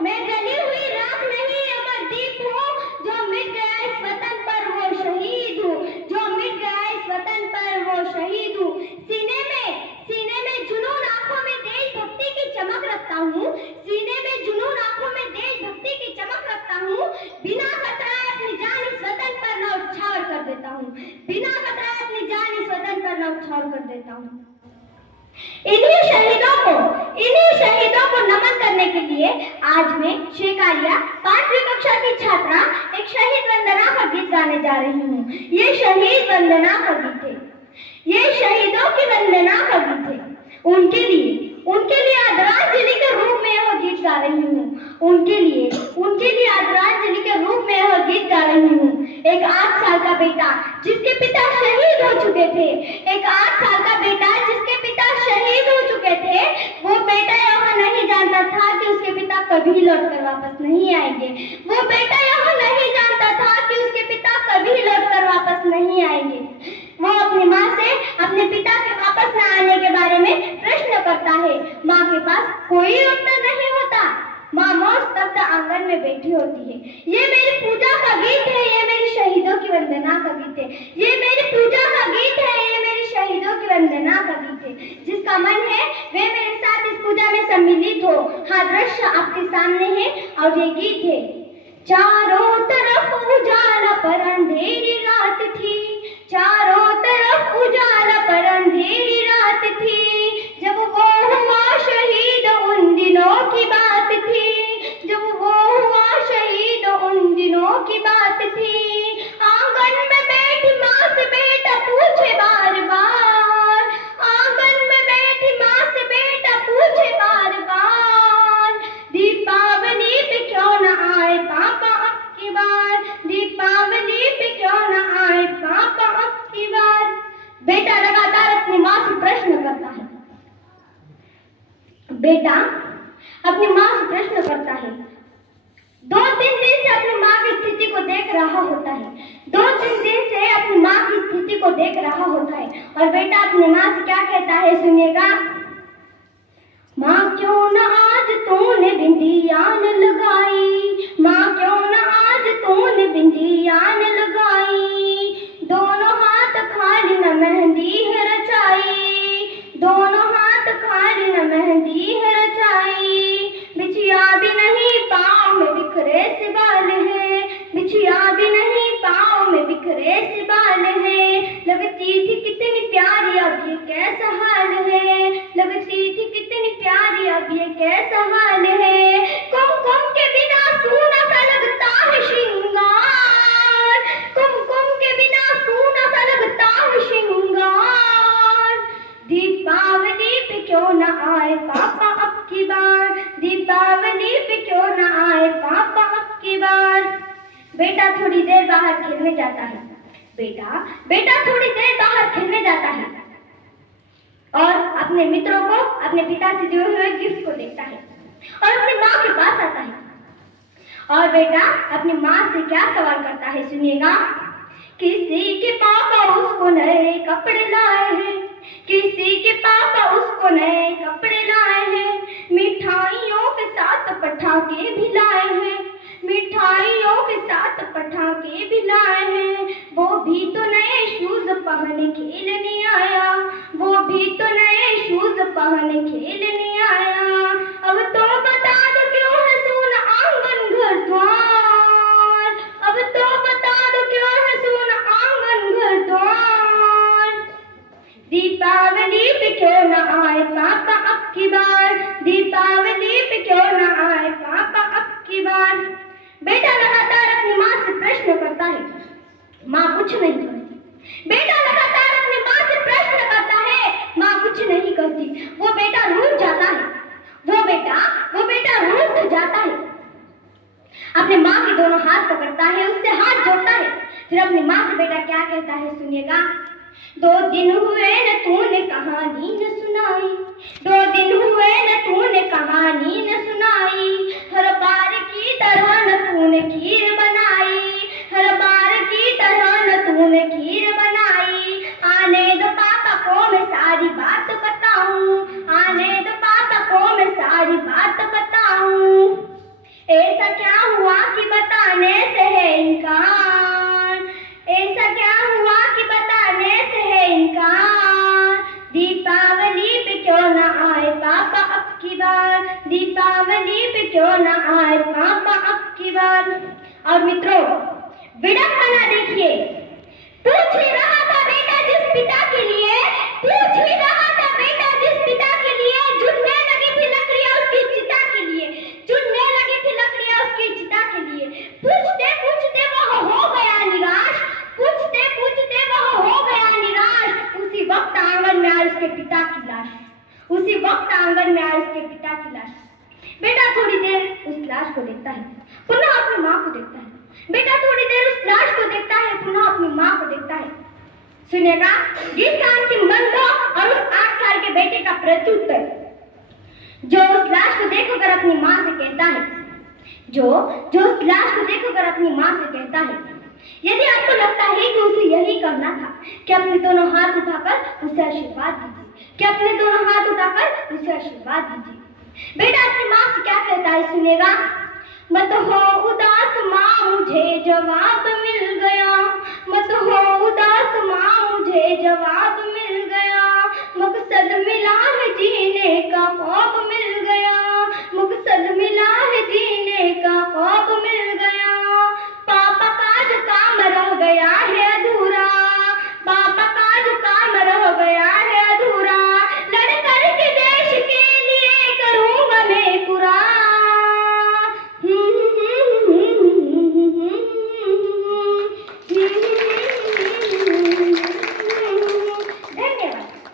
मैं जली हुई राख नहीं अमर दीप हूँ, जो मिट गया इस वतन पर वो शहीद हूँ, जो मिट गया इस वतन पर वो शहीद हूँ। सीने में जुनून, आंखों में देशभक्ति की चमक रखता हूँ, सीने में जुनून, आंखों में देशभक्ति की चमक रखता हूँ। बिना खतराए अपनी जान इस वतन पर न उछावर कर देता हूँ, बिना खतराए अपनी जान इस वतन पर न उछावर कर देता हूँ। इन्हीं शहीदों को नमन करने के लिए आज मैं शेकारिया 5वीं कक्षा की छात्रा एक शहीद वंदना का गीत गाने जा रही हूँ। ये शहीद वंदना का गीत है, ये शहीदों की वंदना का गीत है। उनके लिए आदरांजलि के रूप में यह गीत गा रही हूँ। उनके लिए आदरांजलि के रूप में यह गीत गा रही हूँ। एक 8 साल का बेटा जिसके पिता शहीद हो चुके थे, एक 8 साल का बेटा जिसके पिता शहीद हो चुके थे, वो बेटा यह नहीं जानता था कि उसके पिता कभी लौटकर वापस नहीं आएंगे। वो बेटा यह नहीं जानता था कि उसके पिता कभी लौटकर वापस नहीं आएंगे। वो अपनी माँ से अपने पिता के वापस न आने के बारे में प्रश्न करता है। माँ के पास कोई उत्तर नहीं होता। माँ स्तब्ध आंगन में बैठी होती है। ये मेरी पूजा का गीत है, ये मेरी शहीदों की वंदना का गीत है। ये मेरी पूजा का गीत है, ये मेरी शहीदों की वंदना का गीत है। जिसका मन है वे मेरे साथ इस पूजा में सम्मिलित हो। हाँ, दृश्य आपके सामने है और ये गीत है। चारों तरफ उजाला पर अंधेरी रात थी, चारों तरफ उजाला पर अंधेरी रात थी, जब वो हुआ शहीद उन दिनों की बात थी, जब वो हुआ शहीद उन दिनों की बात थी। आंगन में बैठी माँ से बेटा पूछे बार बार, आंगन में बैठी माँ से बेटा पूछे बार बार, दीपावली पे क्यों न आए पापा अब की बार, दीपावली पे क्यों न आए पापा अब की बार। बेटा लगातार अपनी माँ से प्रश्न करता है। बेटा अपनी माँ से प्रश्न करता है। 2-3 दिन से अपनी माँ की स्थिति को देख रहा होता है। 2-3 दिन से अपनी माँ की स्थिति को देख रहा होता है और बेटा अपनी माँ से क्या कहता है सुनिएगा। माँ क्यों न आज तूने बिंदिया न लगाई, माँ क्यों न आज तूने बिंदिया न लगाई, दोनों हाथ खाली न मेहंदी है रचाई, दोनों हाथ खाली न मेहंदी है रचाई, बिछिया भी नहीं पाँव में बिखरे से बाल है, बिछिया भी नहीं पाँव में बिखरे से बाल है, लगती थी कितनी प्यारी अब ये कैसा हाल है, लगती थी कितनी प्यारी अब ये कैसा हाल है, कुमकुम के बिना सूना सा लगता है श्रृंगार, कुमकुम के बिना सूना सा लगता है श्रृंगार, दीपावली पे क्यों न आए पापा अब की बार, दीपावली पे क्यों न आए पापा अब की बार। बेटा थोड़ी देर बाहर खेलने जाता है। बेटा थोड़ी देर बाहर खेलने जाता है और अपने मित्रों को, अपने पिता से दिए हुए गिफ्ट को देखता है और अपनी माँ के पास आता है और बेटा अपनी माँ से क्या सवाल करता है सुनिएगा। किसी के पापा उसको नए कपड़े लाए हैं, किसी के पापा उसको नए कपड़े लाए हैं, मिठाइयों के साथ पटाखे भी लाए हैं, मिठाइयों के साथ पटाखे भी लाए हैं, वो भी तो नए शूज पहन खेलने आया, वो भी तो नए शूज पहन खेलने आया। अब तो बता दो क्यों है सूना आंगन घर द्वार, अब तो बता दो क्यों है सूना आंगन घर द्वार, दीपावली पे क्यों न आए पापा अब की बार, दीपावली पे क्यों न आए पापा अब की बार। बेटा लगातार अपनी माँ से प्रश्न करता है, माँ कुछ नहीं कहती। बेटा लगातार अपनी माँ से प्रश्न करता है, माँ कुछ नहीं कहती। वो बेटा रूठ जाता है, वो बेटा रूठ जाता है, अपने माँ के दोनों हाथ पकड़ता है, उससे हाथ जोड़ता है, फिर अपनी माँ से बेटा क्या कहता है सुनिएगा। 2 दिन हुए न तूने कहानी न सुनाई, 2 दिन हुए न तूने कहानी न सुनाई, हर बार की तरह न तूने खीर बनाई, हर बार की तरह न तूने खीर बनाई, आने दो पापा को मैं सारी बात बताऊं, आने दो पापा को मैं सारी बात बताऊं। बताने से है इनकार, ऐसा क्या हुआ कि बताने से है इनकार। दीपावली पे क्यों ना आए पापा अब की बार, दीपावली पे क्यों ना आए पापा अब की बार। और मित्रों, विडंबना देखिए, पूछ ही रहा था बेटा जिस पिता के लिए, पूछ ही रहा था बेटा जिस पिता के लिए, चुनने लगी थी लकड़ियां उसकी चिता के लिए, चुनने लगी थी लकड़ियां उसकी चिता के लिए। पूछते पूछते वह हो गया निराश, पूछते पूछते वह हो गया निराश। उसी वक्त आंगन में आई उसके पिता की लाश, उसी वक्त आंगन में आई उसके पिता की लाश। बेटा थोड़ी देर उस लाश को देखता है, पुनः अपनी माँ को देखता है। बेटा थोड़ी देर उस लाश को देखता है, पुनः अपनी माँ को देखता है। सुनेगा गीत का अंतिम बंदो और उस 8 साल के बेटे का प्रत्युत्तर, जो उस लाश को देखकर अपनी माँ से कहता है, जो उस लाश को देखकर अपनी माँ से कहता है। यदि आपको लगता है कि उसे यही करना था कि अपने दोनों हाथ उठाकर उसे आशीर्वाद दीजिए, कि अपने दोनों हाथ उठाकर उसे आशीर्वाद दीजिए। बेटा अपनी माँ से क्या कहता है, सुनेगा। मत हो उदास माँ मुझे जवाब मिल गया, मत हो उदास माँ मुझे जवाब मिल गया। मकसद मिला है